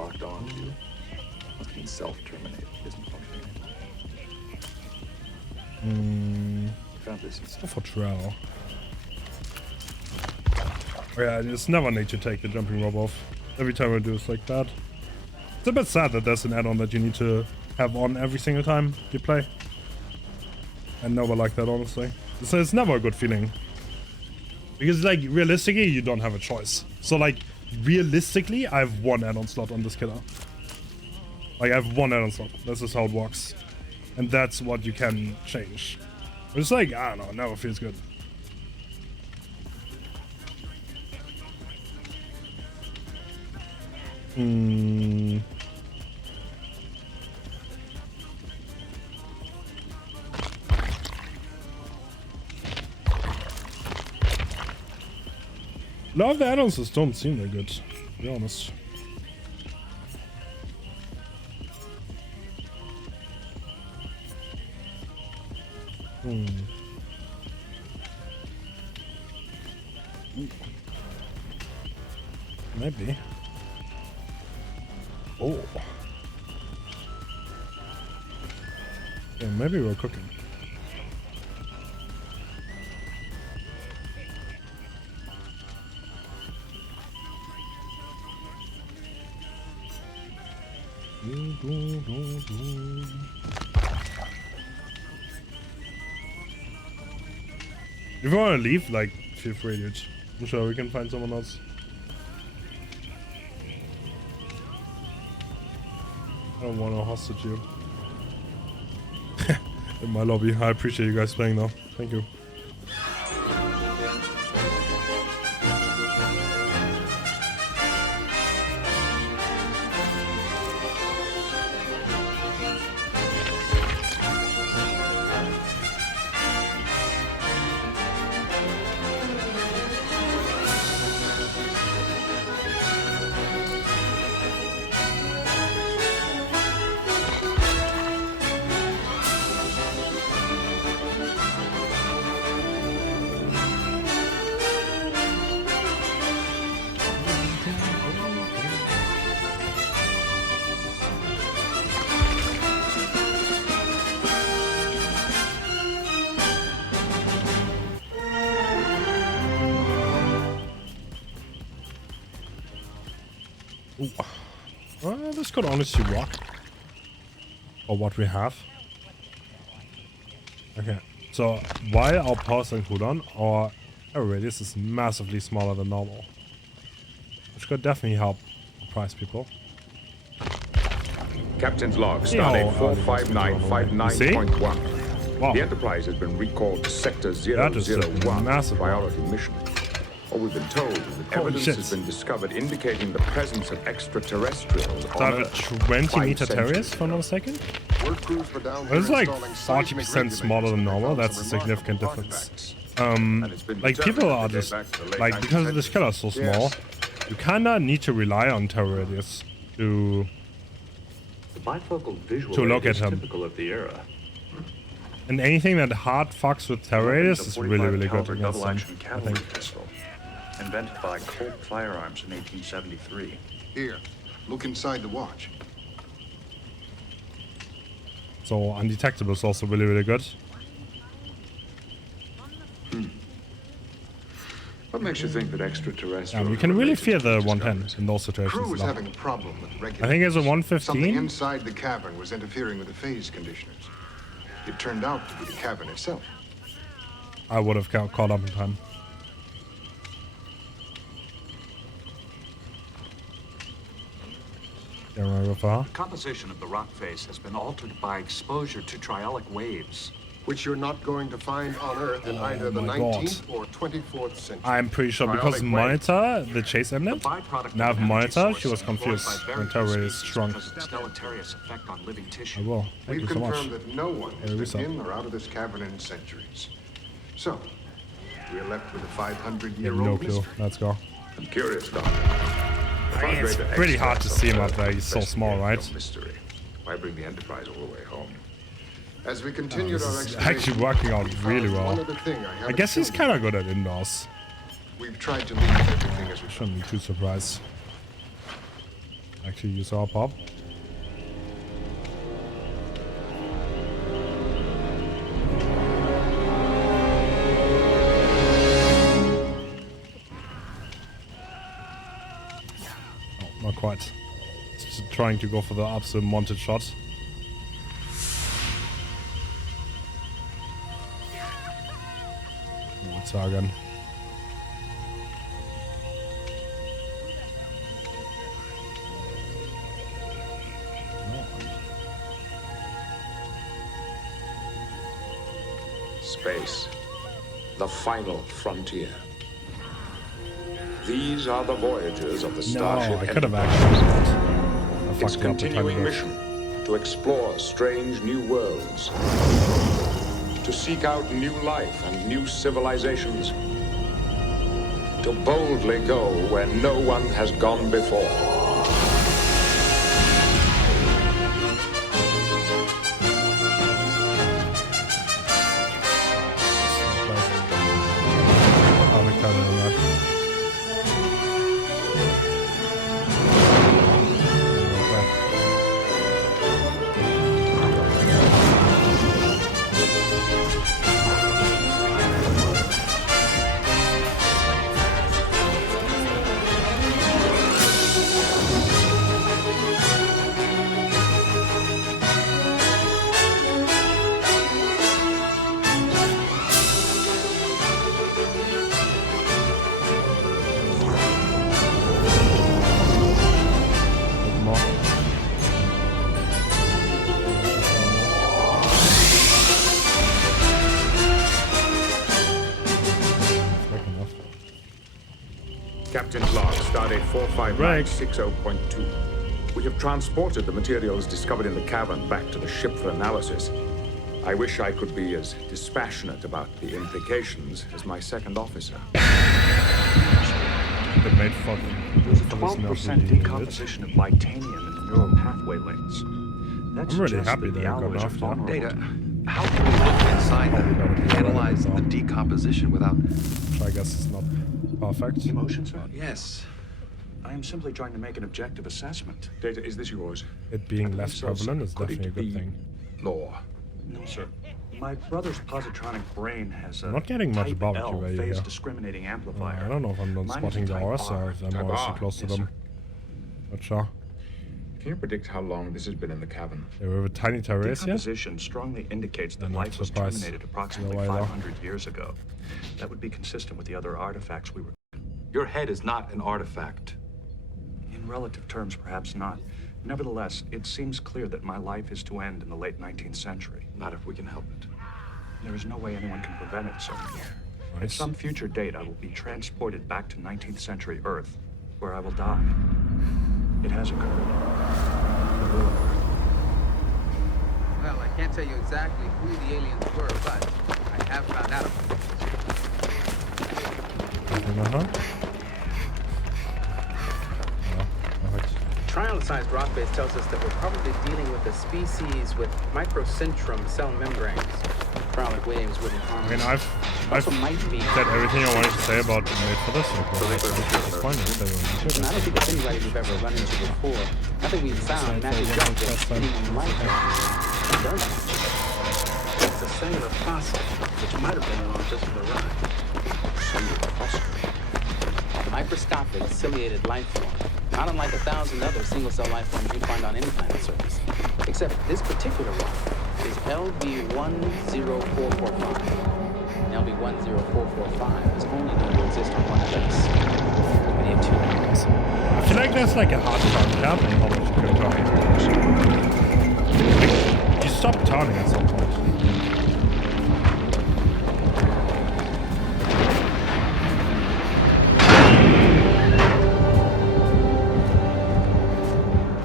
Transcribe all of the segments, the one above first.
locked on to you. Must have been self-terminated. Isn't functioning. Found this. Stuff for travel. Yeah, it's never need to take the jumping rope off. Every time I do it's like that. It's a bit sad that there's an add-on that you need to have on every single time you play. I never like that, honestly. So it's never a good feeling. Because, like, realistically, you don't have a choice. So, like, realistically, I have one add-on slot on this killer. Like, I have one add-on slot. This is how it works. And that's what you can change. But it's like, I don't know, it never feels good. A lot of the add-ons just don't seem that good, to be honest. Maybe. Oh. Yeah, maybe we're cooking. If you want to leave, like, feel free, dude. I'm sure we can find someone else. I don't want to hostage you. In my lobby. I appreciate you guys playing though. Thank you. This could honestly work. Or what we have. Okay, so while our pause and cooldown, our arrow radius is massively smaller than normal. Which could definitely help surprise people. Captain's log, stardate 45959.1. Wow. The Enterprise has been recalled to Sector 001, massive priority mission. What we've been told is that evidence has been discovered indicating the presence of extraterrestrials on a Earth. 20-meter Terriers, if I'm not mistaken? It's like 40% smaller than normal. That's a significant difference. Like, people are just, like, because this killer is so small, you kinda need to rely on terror radius to look at him. Typical of the era. And anything that hard fucks with terror radius is really, really good against them, I think. Invented by Colt Firearms in 1873. Here, look inside the watch. So undetectable is also really, really good. What makes you think that extraterrestrials... You can really fear the 110 in those situations. Crew was having a problem with I regulators. think it's a Something 115. inside the cavern was interfering with the phase conditioners. It turned out to be the cavern itself. I would have caught up in time. The composition of the rock face has been altered by exposure to triolic waves, Which you're not going to find on Earth in either the my 19th or 24th century. I'm pretty sure because Monitor, the chase emblem, now Monitor, she was confused when terror radius shrunk. because of its deleterious effect on living I tissue. will. Thank We've you so much. confirmed that no one has we been saw. in or out of this cavern in centuries. So, we're left with a I have 500-year-old no clue. mystery. Let's go. I'm curious, Doctor. It's pretty hard to see him up there. He's so small, right? Mystery. Why bring the Enterprise all the way home? As we continued our This is exploration, actually working out we found really one well. other thing I I haven't guess he's shown kind of good at indoors. you. We've tried to leave everything as we Shouldn't be too surprised. Actually use our pop. Oh, not quite. Just trying to go for the absolute monted shot. Let's try again. Space, the final frontier. These are the voyages of the Starship I could have Enterprise. actually. Its continuing mission to explore strange new worlds, to seek out new life and new civilizations, to boldly go where no one has gone before. Captain's log, stardate 45960.2. We have transported the materials discovered in the cavern back to the ship for analysis. I wish I could be as dispassionate about the implications as my second officer. The made for There's a 12% decomposition of vitanium in the neural pathway links. That I'm really suggests happy that the they got alloys are off, yeah. vulnerable. Data. How can we look inside them and analyze the decomposition without... Which I guess is not perfect. Emotion, sir? Yes. I am simply trying to make an objective assessment. Data, is this yours? It being less So, prevalent is could definitely a it good be thing. Law. No, sir. My brother's positronic brain has a I'm not getting much type about L you phase here. discriminating amplifier. I don't know if I'm done Mine is spotting the type auras R. or if I'm Type always too R, close to yes, them. Not sure. Can you predict how long this has been in the cavern? They were with tiny terrarias here. Decomposition strongly indicates that I'm not life was surprised. terminated approximately No way, though. 500 years ago. That would be consistent with the other artifacts we were... Your head is not an artifact. In relative terms, perhaps not. Nevertheless, it seems clear that my life is to end in the late 19th century. Not if we can help it. There is no way anyone can prevent it, sir. At Nice. some future date, I will be transported back to 19th century Earth, where I will die. It has occurred. It will occur. Well, I can't tell you exactly who the aliens were, but I have found out about them. Perfect. Trial-sized rock base tells us that we're probably dealing with a species with microcentrum cell membranes. Trialic waves wouldn't harm I mean, us. I've Also might be. said everything I wanted to say about Made for this. Like, it's fine. It's And I don't think it's anybody we've ever run into before. Nothing we've found matches up with anyone like that. Does it? It's a cellular fossil, which might have been along just for the ride. Cellular fossil? A microscopic ciliated life form. Not unlike 1,000 other single-cell life forms you find on any planet surface. Except this particular one is LV10445. And LV10445 is only known to exist on one place. We need two. I feel like there's like a hard time cap on how much you can turn. You stop turning at some point.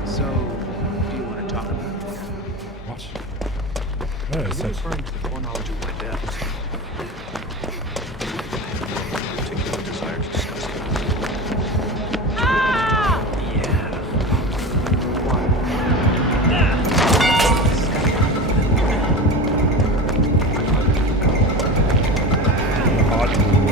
So, do you want to talk about it? What? Yeah, it's You're like, referring to the foreknowledge of my death. Particular desire to discuss it. Yeah. Why? hard to move.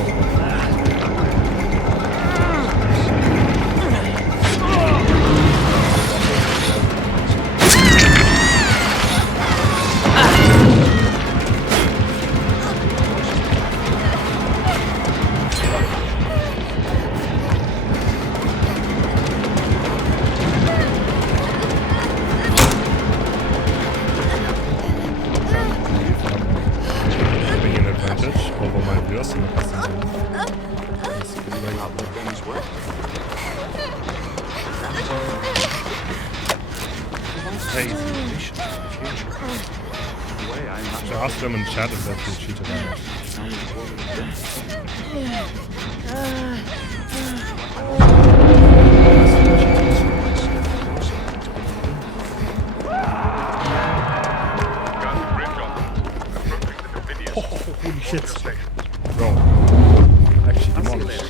crazy. They should have a future. So ask them in chat if that's cheated or not. Oh, holy shit. Bro. Actually demolished.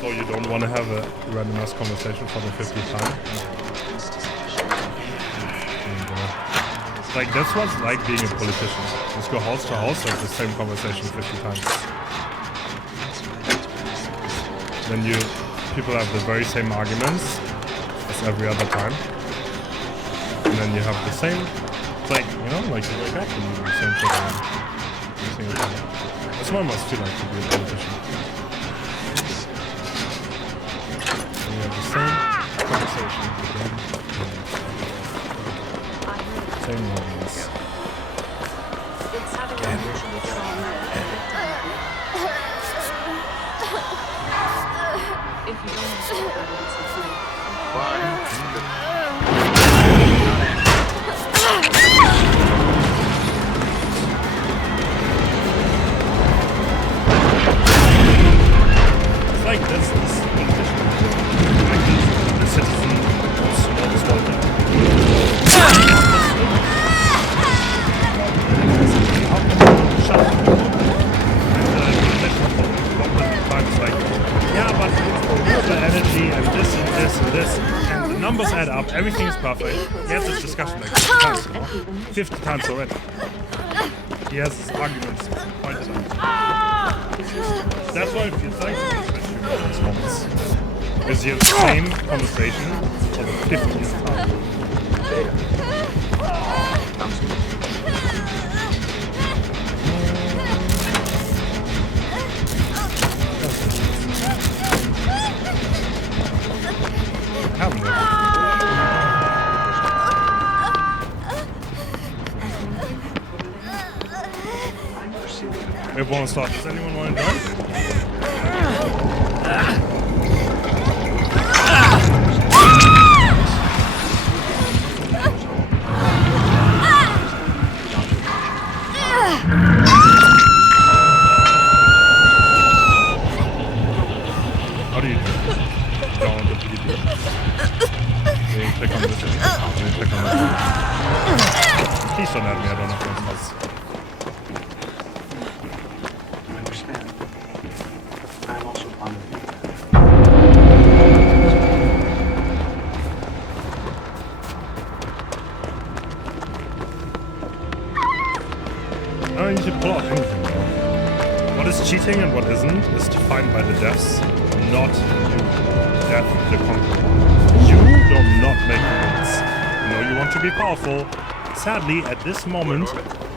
So you don't want to have a random ass conversation for the 50th time? Like, that's what's like being a politician. Just go house to house, have the same conversation 50 times. Then people have the very same arguments as every other time. And then you have the same, it's like, you know, like you wake up and you do the same thing every single time. That's what it must feel like to be a politician. And you have the same conversation again. Same ones. If you don't understand that, it's a fool. It's like this politician. Like the citizen wants one thing. Shut up. It's like, yeah, but it's the energy and this and this and this, and the numbers add up, everything is perfect. He has this discussion like 50 times, you know? 50 times already. He has his arguments pointed out. That's why it feels like these moments. Because you have the same conversation for the 50th time. We have one start. Does anyone want to join? How do you do it? Down the video. You click on this. You click on this. Please don't add me. I don't know if this is. I don't need to pull out anything though. What is cheating and what isn't is defined by the devs, not you, Death the Conqueror. You do not make the rules. You know you want to be powerful. Sadly, at this moment,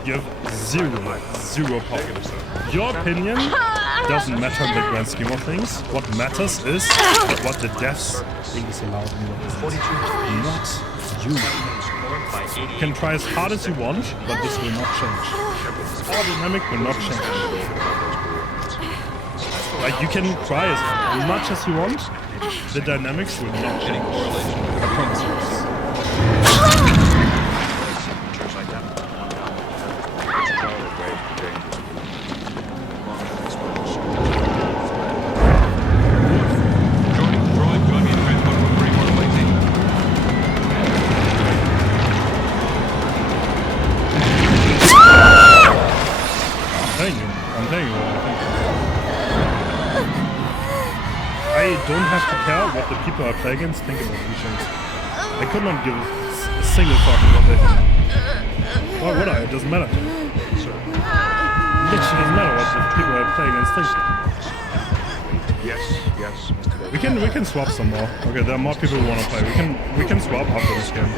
you have zero power. Your opinion doesn't matter in the grand scheme of things. What matters is what the devs think is allowed and what isn't. Not you. You can try as hard as you want, but this will not change. Our dynamic will not change. Like, you can try as much as you want, the dynamics will not change. I promise you this. I don't have to care what the people I play against think about these things. I could not give a single fuck what they think. Why would I? It doesn't matter to me. Literally doesn't matter what the people I play against think. Yes, Mr. Davis. We can swap some more. Okay, there are more people who want to play. We can swap after this game.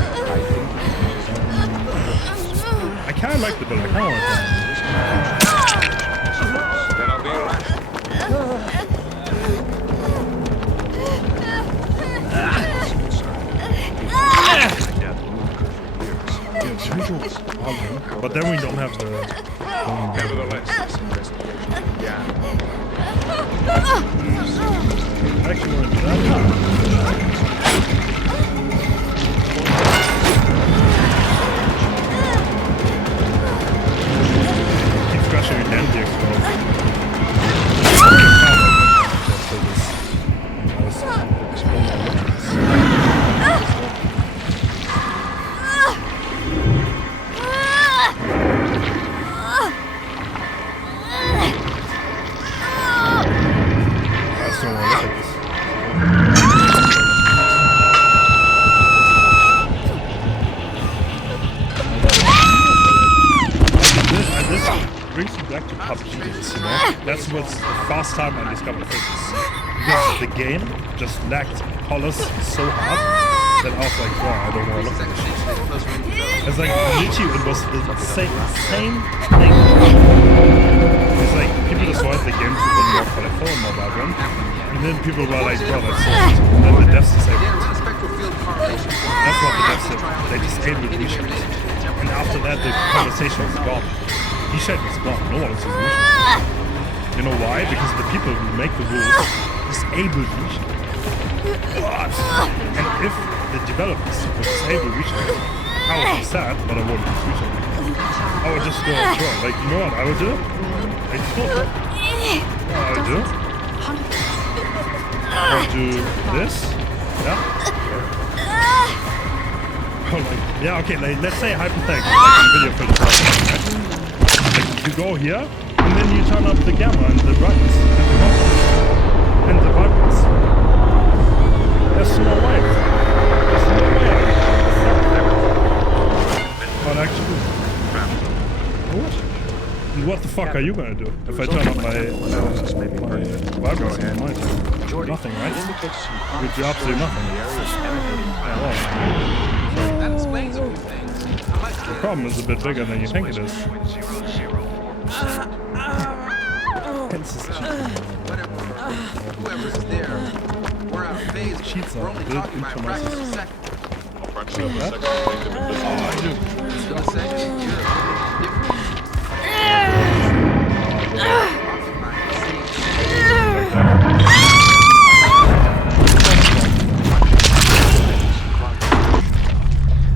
I kind of like the build. I kind of like that. Then I'll be right. But then we don't have the... Nevertheless, this investigation began. I actually want to do that. first time I discovered physics. Because the game just lacked colors so hard that I was like, wow, I don't want to look at this shit. It's like, literally, it was the same thing. It's like, people destroyed the game to be more colorful and more vibrant. And then people were like, bro, that's so good. And then the devs disabled it. That's what the devs did. They disabled reshades. And after that, the conversation was gone. Reshade was gone. No one was using reshade. You know why? Because the people who make the rules disabled reshade. What? And if the developers would disable reshade, I would be sad, but I wouldn't use reshade. I would just go, bro, like, you know what I would do? I thought that. What I would do? I would do this. Yeah? Oh, like, yeah, okay, like, let's say hypothetically, like in video footage, right? Like, you go here, and then you turn up the gamma and the brightness, and the contrast, and the vibrance. There's no way. There's no way. But actually, what? And what the fuck are you gonna do if I turn up my vibrance on mine? Nothing, right? You do absolutely nothing. Yeah, well. That explains a few things. The problem is a bit bigger than you think it is. Whoever's there, we're out of phase. Cheats We're are only built talking by into fraction of a my second. Fraction of a second to make them invisible. Oh, I do. Fraction of a second, you're different.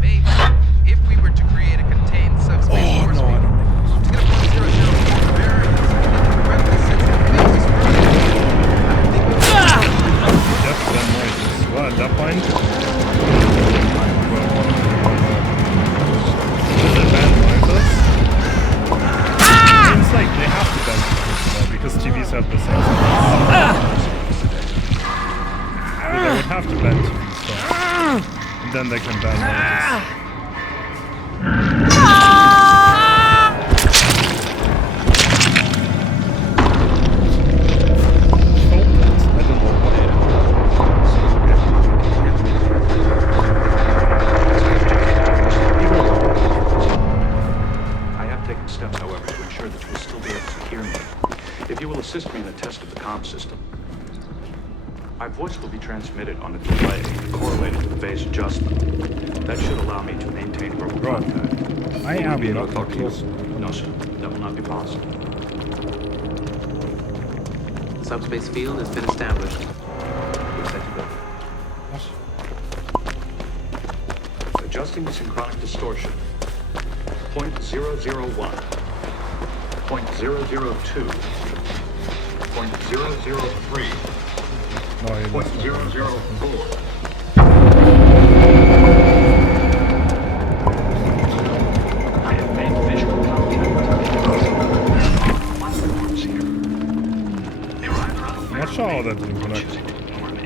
Maybe if we were to create a contained subspace force field, it's gonna put 0, 0 variance incredibly sensitive phases. I don't think we That's that noises. Well, at that point, does it ban noises? Seems like they have to ban noises because TVs have the same sound. So they would have to ban TV stuff. And then they can ban noises. I don't know what it I have taken steps, however, to ensure that you will still be able to hear me. If you will assist me in the test of the comm system, my voice will be transmitted on a delay correlated to the phase adjustment. That should allow me to maintain verbal Right. contact. I Will you am be able not to talk to you? close. No, sir. That will not be possible. The subspace field has been established. Looks like you go. Adjusting the synchronic distortion. 0.001. 0.002. 0.003. No, it was 004. I have made visual contact. Platforms here. They were either out of I'm not sure how that didn't connect. choosing to ignore me.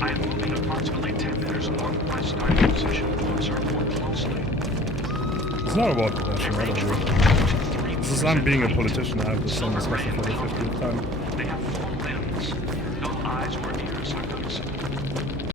I am moving approximately 10 meters northwest starting position to observe more closely. It's not about attention, I don't know. This is I'm being a politician, I have the same discussion for the 50th time. They have formed an